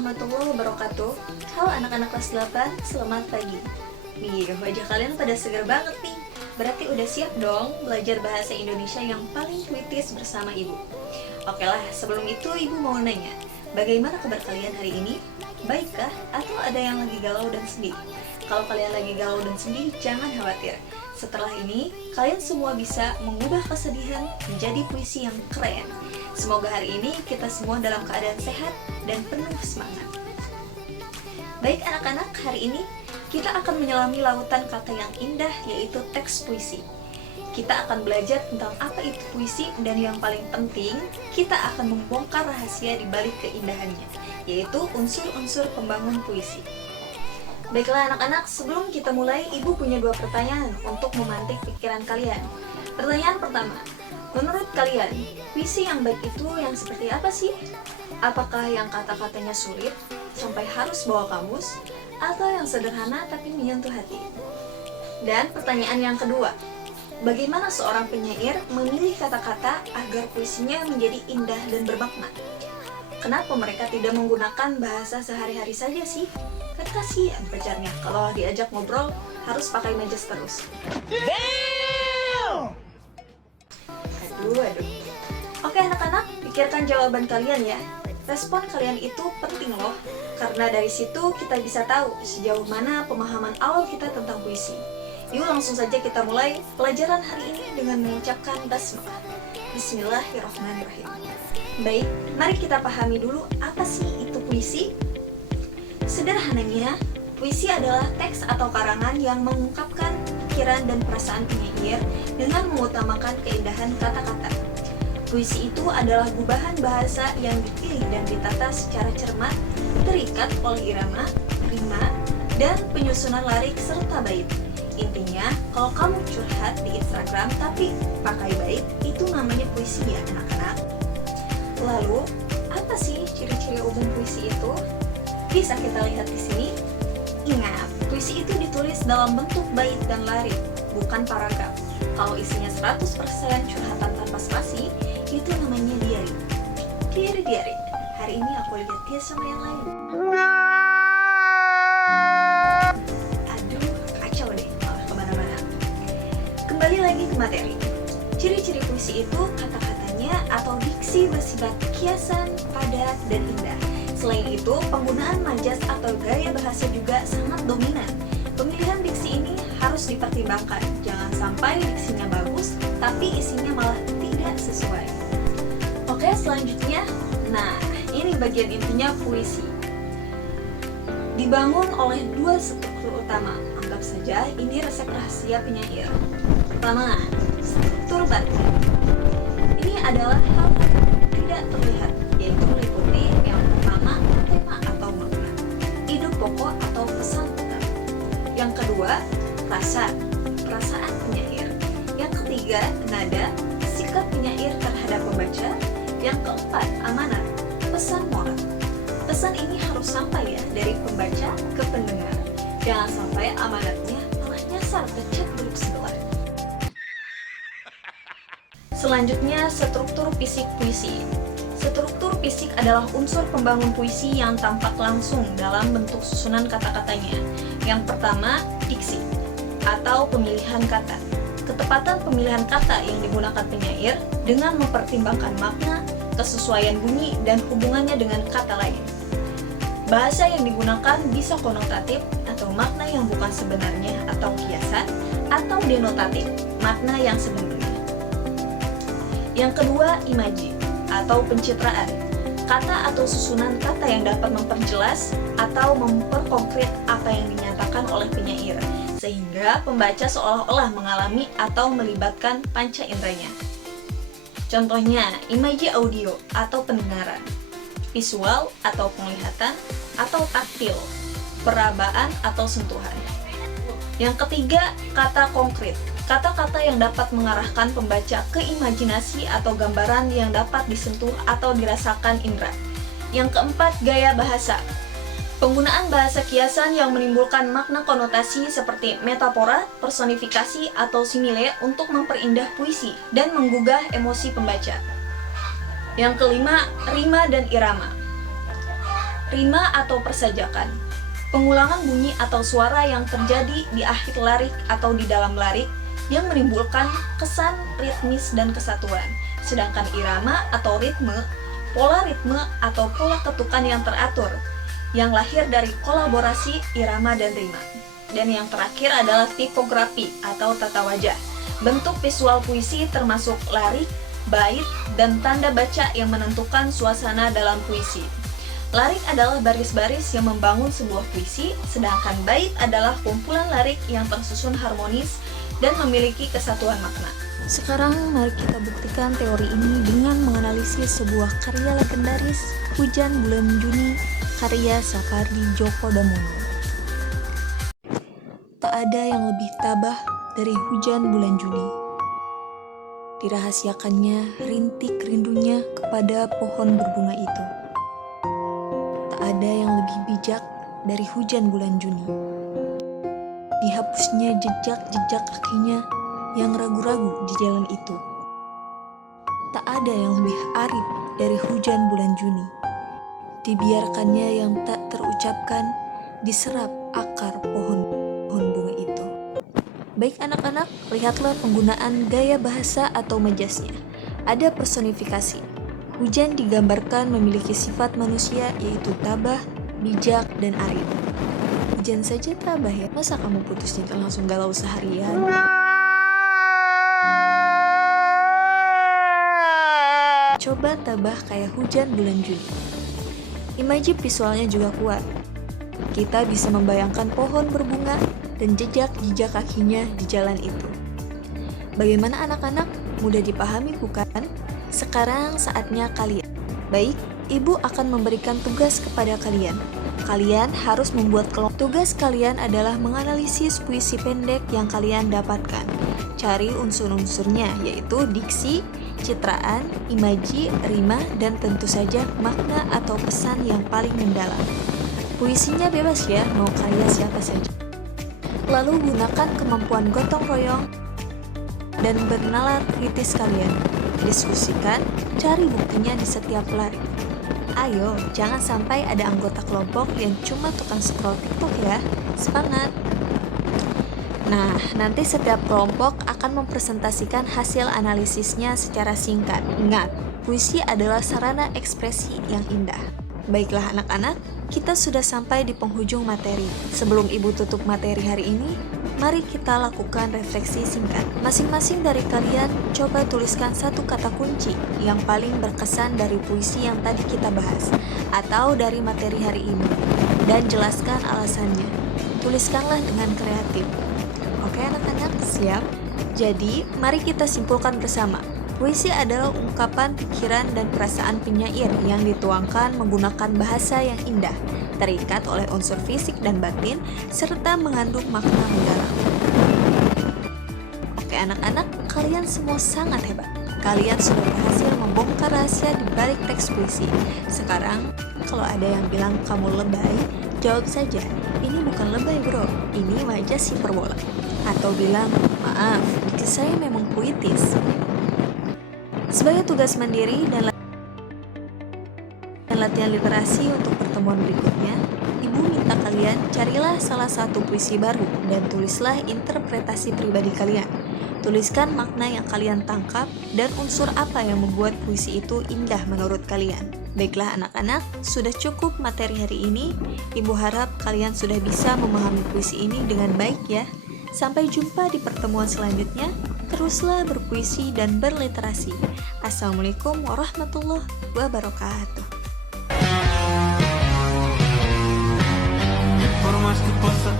warahmatullahi wabarakatuh. Halo anak-anak kelas 8, selamat pagi. Wih, wajah kalian pada seger banget nih. Berarti udah siap dong belajar bahasa Indonesia yang paling kritis bersama Ibu. Oke lah, sebelum itu Ibu mau nanya, bagaimana kabar kalian hari ini? Baikkah? Atau ada yang lagi galau dan sedih? Kalau kalian lagi galau dan sedih, jangan khawatir. Setelah ini, kalian semua bisa mengubah kesedihan menjadi puisi yang keren. Semoga hari ini kita semua dalam keadaan sehat dan penuh semangat. Baik anak-anak, hari ini kita akan menyelami lautan kata yang indah, yaitu teks puisi. Kita akan belajar tentang apa itu puisi, dan yang paling penting, kita akan membongkar rahasia di balik keindahannya, yaitu unsur-unsur pembangun puisi. Baiklah anak-anak, sebelum kita mulai, Ibu punya 2 pertanyaan untuk memantik pikiran kalian. Pertanyaan pertama, menurut kalian, puisi yang baik itu yang seperti apa sih? Apakah yang kata-katanya sulit, sampai harus bawa kamus, atau yang sederhana tapi menyentuh hati? Dan pertanyaan yang kedua, bagaimana seorang penyair memilih kata-kata agar puisinya menjadi indah dan bermakna? Kenapa mereka tidak menggunakan bahasa sehari-hari saja sih? Kan kasihan pacarnya kalau diajak ngobrol harus pakai majas terus. Aduh. Oke anak-anak, pikirkan jawaban kalian ya. Respon kalian itu penting loh, karena dari situ kita bisa tahu sejauh mana pemahaman awal kita tentang puisi. Yuk langsung saja kita mulai pelajaran hari ini dengan mengucapkan basmalah. Bismillahirrahmanirrahim. Baik, mari kita pahami dulu apa sih itu puisi. Sederhananya, puisi adalah teks atau karangan yang mengungkapkan pikiran dan perasaan penyair dengan mengutamakan keindahan kata-kata. Puisi itu adalah gubahan bahasa yang dipilih dan ditata secara cermat, terikat oleh irama, rima, dan penyusunan lirik serta bait. Intinya, kalau kamu curhat di Instagram tapi pakai bait, itu namanya puisi ya anak-anak. Lalu, apa sih ciri-ciri umum puisi itu? Bisa kita lihat di sini. Ingat, puisi itu ditulis dalam bentuk bait dan lirik, bukan paragraf. Kalau isinya 100% curhatan tanpa spasi, itu namanya diary. Diary. Hari ini aku lihat dia sama yang lain. Aduh, kacau deh, malah kemana-mana. Kembali lagi ke materi. Ciri-ciri puisi itu kata-katanya atau diksi bersifat kiasan, padat, dan indah. Selain itu, penggunaan majas atau gaya bahasa juga sangat dominan. Pemilihan diksi ini harus dipertimbangkan. Jangan sampai diksinya bagus, tapi isinya malah tidak sesuai. Oke, selanjutnya, nah ini bagian intinya puisi. Dibangun oleh 2 struktur utama. Anggap saja ini resep rahasia penyair. Pertama, struktur batin. Ini adalah hal yang tidak terlihat, yaitu meliputi yang pertama, tema atau makna, ide pokok atau pesan utama. Yang kedua, rasa, perasaan penyair. Yang ketiga, nada, sikap penyair terhadap pembaca. Yang keempat, amanat, pesan moral. Pesan ini harus sampai ya dari pembaca ke pendengar. Jangan sampai amanatnya malah nyasar ke chat grup sebelah. Selanjutnya, struktur fisik puisi. Struktur fisik adalah unsur pembangun puisi yang tampak langsung dalam bentuk susunan kata-katanya. Yang pertama, diksi atau pemilihan kata. Ketepatan pemilihan kata yang digunakan penyair dengan mempertimbangkan makna, kesesuaian bunyi, dan hubungannya dengan kata lain. Bahasa yang digunakan bisa konotatif atau makna yang bukan sebenarnya atau kiasan, atau denotatif, makna yang sebenarnya. Yang kedua, imaji atau pencitraan. Kata atau susunan kata yang dapat memperjelas atau memperkonkret apa yang dinyatakan oleh penyair, sehingga pembaca seolah-olah mengalami atau melibatkan panca inderanya. Contohnya, imaji audio atau pendengaran, visual atau penglihatan, atau taktil, perabaan atau sentuhan. Yang ketiga, kata konkret. Kata-kata yang dapat mengarahkan pembaca ke imajinasi atau gambaran yang dapat disentuh atau dirasakan indera. Yang keempat, gaya bahasa. Penggunaan bahasa kiasan yang menimbulkan makna konotasi seperti metafora, personifikasi, atau simile untuk memperindah puisi dan menggugah emosi pembaca. Yang kelima, rima dan irama. Rima atau persajakan, pengulangan bunyi atau suara yang terjadi di akhir larik atau di dalam larik yang menimbulkan kesan ritmis dan kesatuan. Sedangkan irama atau ritme, pola ritme atau pola ketukan yang teratur, yang lahir dari kolaborasi irama dan rima. Dan yang terakhir adalah tipografi atau tata wajah, bentuk visual puisi termasuk larik, bait, dan tanda baca yang menentukan suasana dalam puisi. Larik adalah baris-baris yang membangun sebuah puisi, sedangkan bait adalah kumpulan larik yang tersusun harmonis dan memiliki kesatuan makna. Sekarang mari kita buktikan teori ini dengan menganalisis sebuah karya legendaris, Hujan Bulan Juni, karya Sapardi Djoko Damono. Tak ada yang lebih tabah dari Hujan Bulan Juni. Dirahasiakannya rintik rindunya kepada pohon berbunga itu. Tak ada yang lebih bijak dari Hujan Bulan Juni. Dihapusnya jejak-jejak kakinya yang ragu-ragu di jalan itu. Tak ada yang lebih arif dari Hujan Bulan Juni. Dibiarkannya yang tak terucapkan diserap akar pohon bunga itu. Baik anak-anak, lihatlah penggunaan gaya bahasa atau majasnya. Ada personifikasi. Hujan digambarkan memiliki sifat manusia yaitu tabah, bijak, dan arif. Hujan saja tabah ya, masa kamu putusnya langsung galau seharian? Coba tabah kayak Hujan Bulan Juni. Imaji visualnya juga kuat. Kita bisa membayangkan pohon berbunga dan jejak-jejak kakinya di jalan itu. Bagaimana anak-anak? Mudah dipahami bukan? Sekarang saatnya kalian. Baik, Ibu akan memberikan tugas kepada kalian. Kalian harus membuat kelompok. Tugas kalian adalah menganalisis puisi pendek yang kalian dapatkan. Cari unsur-unsurnya, yaitu diksi, citraan, imaji, rima, dan tentu saja makna atau pesan yang paling mendalam. Puisinya bebas ya, mau karya siapa saja. Lalu gunakan kemampuan gotong royong dan bernalar kritis kalian. Diskusikan, cari buktinya di setiap larik. Ayo, jangan sampai ada anggota kelompok yang cuma tukang scroll TikTok ya. Semangat! Nah, nanti setiap kelompok akan mempresentasikan hasil analisisnya secara singkat. Ingat, puisi adalah sarana ekspresi yang indah. Baiklah anak-anak, kita sudah sampai di penghujung materi. Sebelum Ibu tutup materi hari ini, mari kita lakukan refleksi singkat. Masing-masing dari kalian coba tuliskan satu kata kunci yang paling berkesan dari puisi yang tadi kita bahas, atau dari materi hari ini, dan jelaskan alasannya. Tuliskanlah dengan kreatif. Oke anak-anak, siap? Jadi, mari kita simpulkan bersama. Puisi adalah ungkapan pikiran dan perasaan penyair yang dituangkan menggunakan bahasa yang indah, terikat oleh unsur fisik dan batin, serta mengandung makna mendalam. Oke anak-anak, kalian semua sangat hebat. Kalian sudah berhasil membongkar rahasia di balik teks puisi. Sekarang, kalau ada yang bilang kamu lebay, jawab saja, ini bukan lebay bro, ini majas hiperbola. Atau bilang, maaf, diksi saya memang puitis. Sebagai tugas mandiri dan latihan literasi untuk pertemuan berikutnya, Ibu minta kalian carilah salah satu puisi baru dan tulislah interpretasi pribadi kalian. Tuliskan makna yang kalian tangkap dan unsur apa yang membuat puisi itu indah menurut kalian. Baiklah anak-anak, sudah cukup materi hari ini. Ibu harap kalian sudah bisa memahami puisi ini dengan baik ya. Sampai jumpa di pertemuan selanjutnya. Teruslah berpuisi dan berliterasi. Assalamualaikum warahmatullahi wabarakatuh. Por más que pasa,